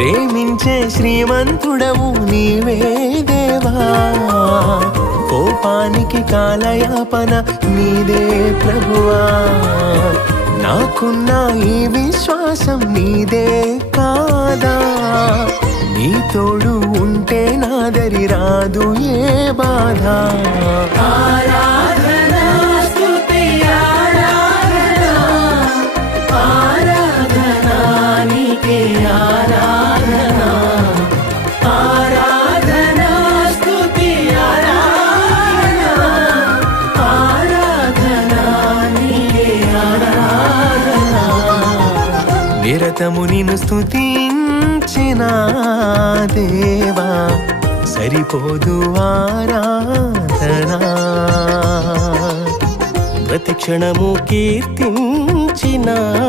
ప్రేమించే శ్రీమంతుడవు నీవే దేవా, కోపానికి కాలయాపన నీదే ప్రభువా. నాకున్న ఈ విశ్వాసం నీదే కాదా, నీ తోడు ఉంటే నాదరి రాదు ఏ బాధ. ఆరాధనా స్తుతి ఆరాధనా, ఆరాధనా నీకే ఆరాధనా, ఆరాధనా స్తుతి ఆరాధనా, ఆరాధనా నీకే ఆరాధనా. నిరతము నిన్ను స్తుతించిన దేవా, సరిపోదు ఆరాధనా. ప్రతి క్షణము కీర్తించిన